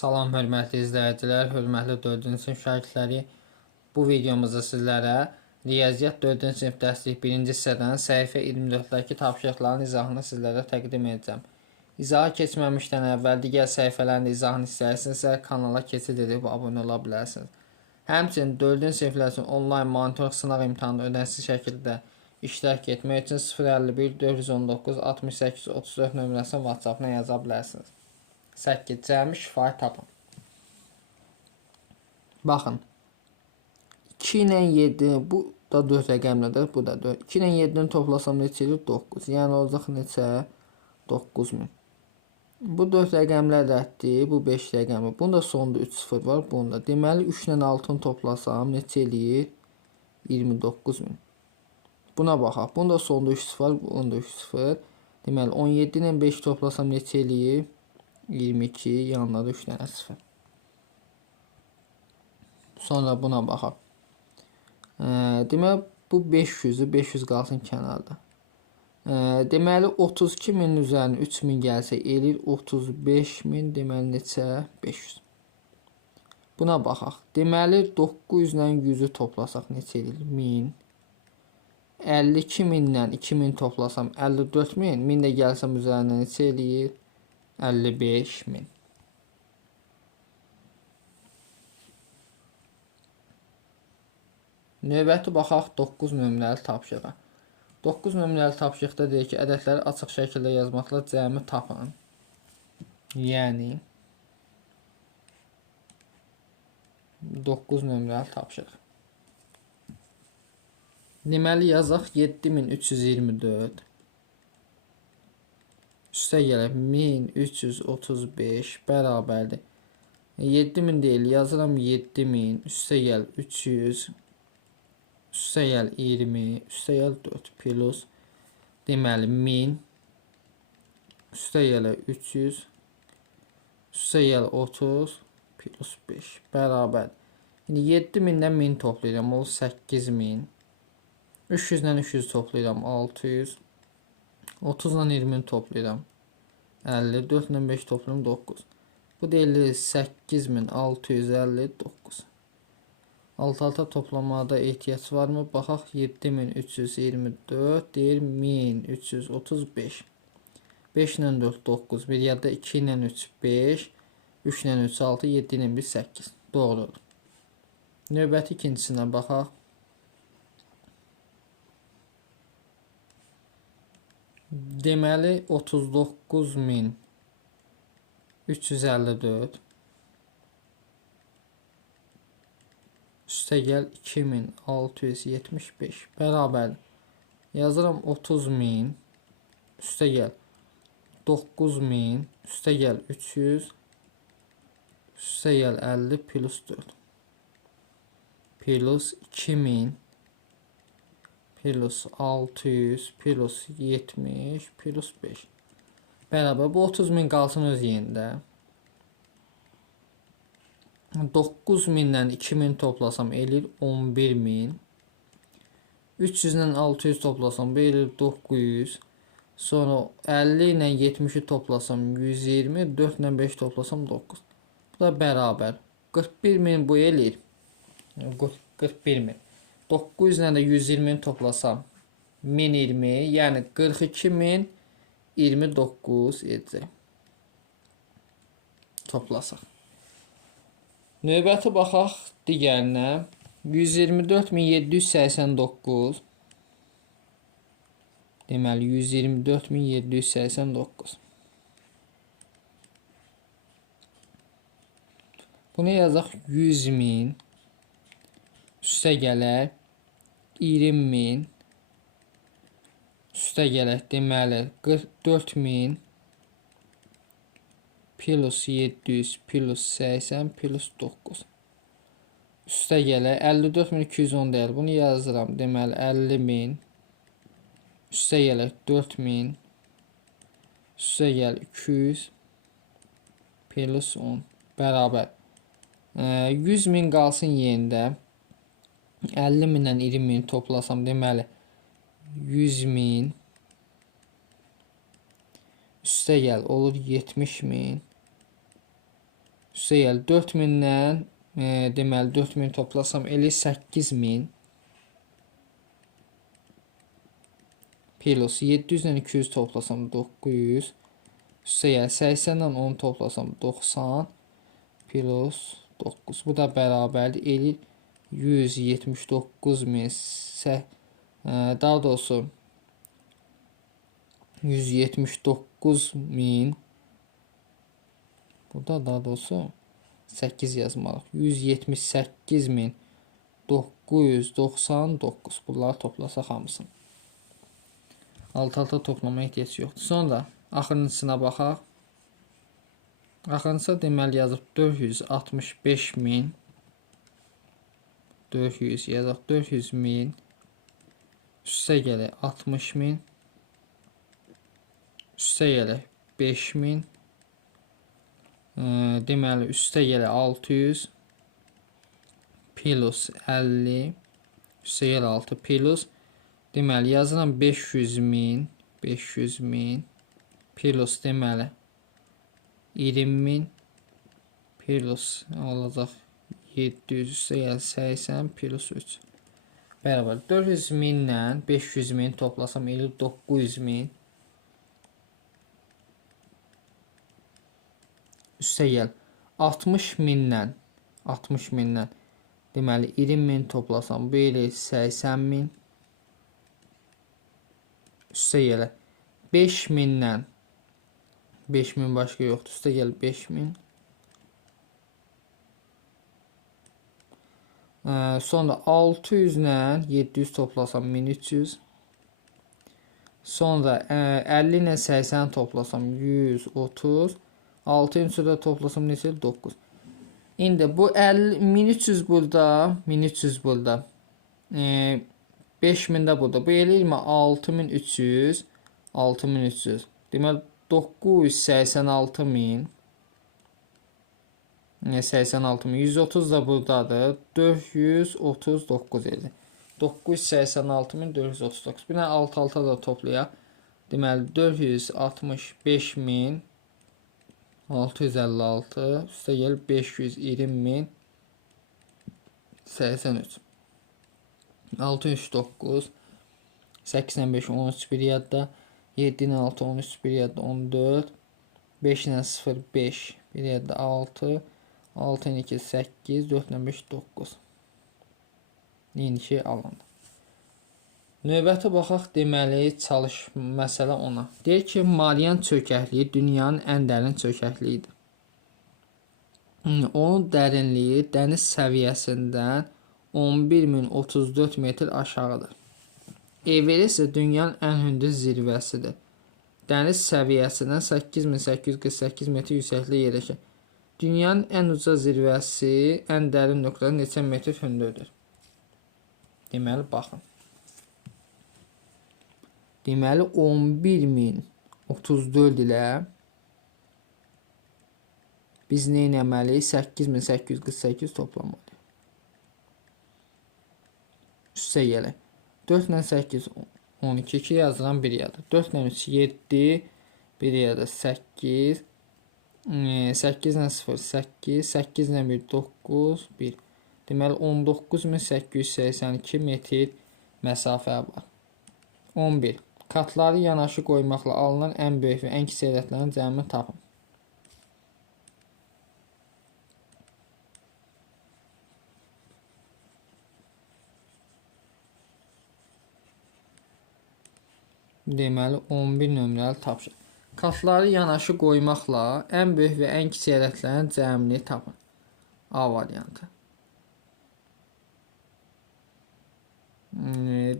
Salam hörmətli izləyicilər, hörmətli 4-cü sinif şagirdləri. Bu videomuzda sizlərə Riyaziyyat 4-cü sinif dərslik 1-ci hissədən səhifə 24-dəki tapşırıqların izahını sizlərə təqdim edəcəm. İzaha keçməmişdən əvvəl digər səhifələrin izahını istəyirsinizsə kanala keçid edib abunə ola bilərsiniz. Həmçinin 4-cü siniflər üçün onlayn monitorluq sınaq imtahanında ödənişsiz şəkildə iştirak etmək üçün 051 419 68 34 nömrəsini WhatsApp-dan yaza bilərsiniz. 8. Cəmi şifahi tapın. Baxın. 2 ilə 7, bu da 4 rəqəmlədir, bu da 4. 2 ilə 7-ni toplasam neçə edir? 9. Yəni olacaq neçə? 9000. Bu 4 rəqəmlər rəddir, bu 5 rəqəmi. Bunda sonda 3 sıfır var, bunda. Deməli 3 ilə 6-nı toplasam neçə eləyir? 29000. Buna baxaq. Bunda sonda 3 sıfır var, bunda 3 sıfır. Deməli 17 ilə 5 toplasam neçə eləyir? 22, yanında da 3 dənə 0. Sonra buna baxaq. Deməli bu 500-dür, 500 qalsın kənarda. Deməli 32000 üzərinə 3000 gəlsə eləyir 35000, deməli neçə? 500. Buna baxaq. Deməli 900 ilə 100-ü toplasaq neçə eləyir? 1000. 52000 ilə 2000 toplasam 54000, 1000 də gəlsəm üzərinə neçə eləyir? 55000. Növbəti baxaq 9 nömrəli tapşırığa. 9 nömrəli tapşırıqda deyir ki, ədədləri açıq şəkildə yazmaqla cəmi tapın. Yəni 9 nömrəli tapşırıq. Deməli yazaq 7324 üstə gəlib 1335 bərabərdir. 7000 deyil, yazıram 7000, üstə gəl 300, üstə gəl 20, üstə gəl 4 plus. Deməli 1000, üstə gəl 300, üstə gəl 30 plus 5 bərabər. İndi 7000-dən 1000 toplayıram, olur 8000. 300-dən 300 toplayıram, 600. 30-dan 20 toplayıram. 50, 4-dən 5 toplayıram, 9. Bu deyilir 8659. Alt-alta toplamada ehtiyac varmı? Baxaq 7324 deyir 1335. 5 ilə 4 9, bir yadda 2 ilə 3 5, 3 ilə 3 6, 7 ilə 1 8. Doğrudur. Növbəti ikincisinə baxaq. Deməli 39354 üstə gəl 2675 bərabər. Yazıram 30000 üstə gəl 9000 üstə gəl 300 üstə gəl 50 plus 4 plus 2000 plus 600 plus 70 plus 5 bərabər. Bu 30000 qalsın öz yerində. 9000-dən 2000 toplasam eləyir 11000. 300-dən 600 toplasam bu eləyir 900. Sonra 50 ilə 70-i toplasam 120, 4 ilə 5 toplasam 9. Bu da bərabər. 41000 bu eləyir. 41000. 900 ilə də 120-ni toplasam 1020, yəni 42029 edəcək. Toplasaq. Növbəti baxaq digərinə. 124789. Deməli 124789. Bunu yazaq 100.000 üstə gələr 20.000 üstə gələk deməli 44000 plus 700 plus 80 plus 9 üstə gələ 54210 deyil. Bunu yazıram. Deməli 50000 üstə gələ 4000 üstə gəl 200 plus 10 bərabər. 100.000 qalsın yerində. 50.000-dən 20.000 toplasam deməli 100.000 üstə gəl olur 70.000 Üstə gəl 4000-dən deməli 4000 toplasam elə 8000 plus 700-dən 200 toplasam 900 üstə gəl 80-dən 10 toplasam 90 plus 9. Bu da bərabərdir eləyir 179.000 daha doğrusu 179.000 burada daha doğrusu 8 yazmalıyıq. 178.999 bunları toplasaq hamısını. Alt-alta toplamaya ehtiyac yoxdur. Sonra axırıncısına baxaq. Axırıncısı deməli yazıb 465.000 400 yazaq 400.000 üstə gələk 60.000 üstə gələk 5.000 deməli üstə gələk 600 plus 50 üstə gələk 6 plus deməli yazıram 500.000 plus deməli 20.000 plus olacaq 700 üstə gəl 80 plus 3 bərabər 400.000 ilə 500.000 toplasam eləyir 900.000 üstə gəl 60.000-dən deməli 20.000 toplasam bu eləyir 80.000 üstə gəl 5.000-dən 5.000 başqa yoxdur üstə gəl 5.000 sonra 600 ilə 700 toplasam 1300 sonra 50 ilə 80 toplasam 130 6 ünsüdə toplasam neçə 9 indi bu 1300 burada 5000 də burada bu eləyir mi 6300 deməli 986.000 130 da buradadır 439 edir 986.439 bir dənə alt-alta da toplayaq deməli 465.656 üstə gəl 520.083 639 8 ilə 5 13 bir yadda 7 ilə 6 13 bir yadda 14 5 ilə 0 5 bir yadda 6 6 ilə 2 8 4 ilə 5 9 indiki alındı. Növbəti baxaq deməli çalış məsələ ona. Deyir ki, Marian çökəkliyi dünyanın ən dərin çökəkliyidir. Onun dərinliyi dəniz səviyyəsindən 11.034 metr aşağıdır. Everest isə dünyanın ən hündür zirvəsidir. Dəniz səviyyəsindən 8848 metr yüksəklikdə yerləşir. Dünyanın ən uca zirvəsi ən dərin nöqtədə neçə metr hündürdür? Deməli, baxın. Deməli, 11.034 ilə biz nə etməliyik? 8848 toplamalıyıq. Üstə gələk. 4 ilə 8, 12, 2 yazılan 1 yadır. 4 ilə 3, 7, 1 yadır, 8, 8 ilə 0, 8, 8 ilə 1, 9, 1. Deməli, 19.882 metr məsafə var. 11. Katları yanaşı qoymaqla alınan ən böyük və ən kiçik ədədlərin cəmini tapın. Deməli, 11 nömrəli tapşırıq. Katları yanaşı qoymaqla ən böyük və ən kiçik ədədlərin cəmini tapın. A variantı.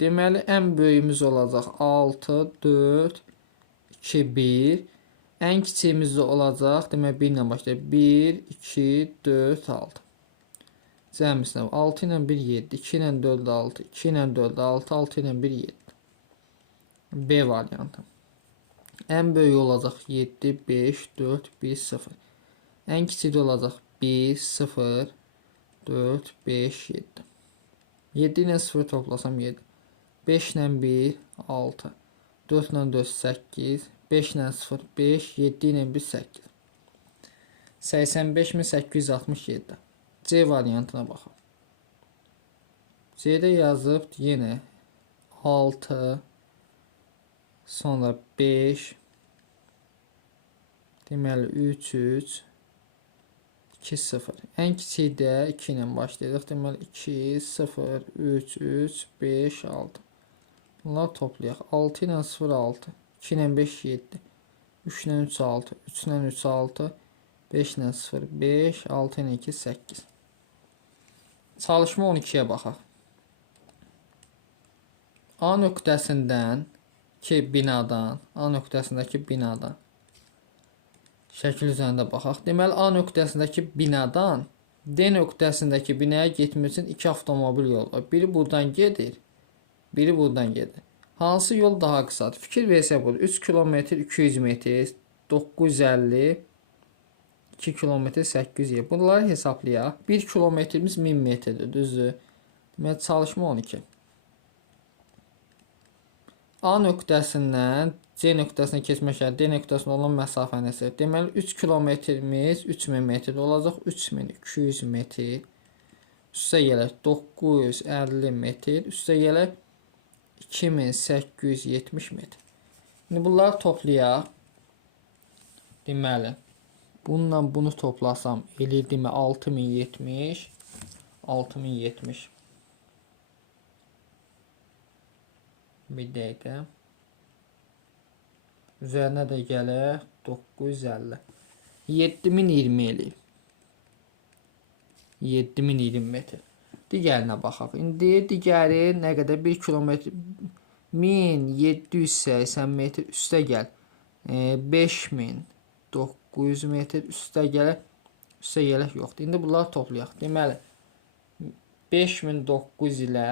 Deməli, ən böyüyümüz olacaq 6, 4, 2, 1. Ən kiçiyimiz də olacaq, deməli 1 ilə başlayır. 1, 2, 4, 6. Cəmisi 6 ilə 1, 7, 2 ilə 4, 6, 2 ilə 4, 6, 6 ilə 1, 7. B variantı. Ən böyük olacaq 7, 5, 4, 1, 0. Ən kiçik də olacaq 1, 0, 4, 5, 7. 7 ilə 0 toplasam 7. 5 ilə 1, 6. 4 ilə 4, 8. 5 ilə 0, 5. 7 ilə 1, 8. 85867. C variantına baxaq. C-də yazıb yenə 6, sonra 5, deməli 3, 3, 2, 0. Ən kiçik də 2 ilə başlayırıq. Deməli 2, 0, 3, 3, 5, 6. Bunları toplayaq. 6 ilə 0, 6. 2 ilə 5, 7. 3 ilə 3, 6. 3 ilə 3, 6. 5 ilə 0, 5. 6 ilə 2, 8. Çalışma 12-yə baxaq. A nöqtəsindən ki, binadan, A nöqtəsindəki binadan şəkil üzərində baxaq. Deməli, A nöqtəsindəki binadan D nöqtəsindəki binaya getmək üçün 2 avtomobil yolu var. Biri buradan gedir, biri buradan gedir. Hansı yol daha qısadır? Fikir versək budur. 3 km 200 metr, 950, 2 km 800. Bunları hesablayaq. 1 kilometrimiz 1000 metrdir, düzdür? Deməli, çalışma 12. A nöqtəsindən C nöqtəsinə keçmək D nöqtəsinə olan məsafə nədir? Deməli 3 kilometrimiz 3000 metr olacaq. 3200 metr. Üstə gələk 950 metr. Üstə gələk 2870 metr. İndi bunları toplayaq. Deməli bununla bunu toplasam eləyir 6070. 6070. Bir dəqiqə. Üzərinə də gəlir 950. 7020 eləyir. 7020 metr. Digərinə baxaq. İndi digəri nə qədər? 1 kilometr 1780 metr üstə gəl. 5900 metr üstə gələ. Üstə gələk yoxdur. İndi bunları toplayaq. Deməli 5900 ilə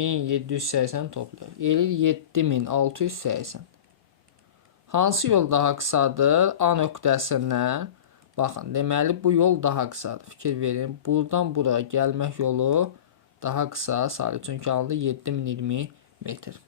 1780 toplayaq. Eləyir 7680. Hansı yol daha qısadır? A nöqtəsindən. Baxın, deməli bu yol daha qısadır. Fikir verin. Buradan buraya gəlmək yolu daha qısa sayılır. Çünki aldı 7020 metr.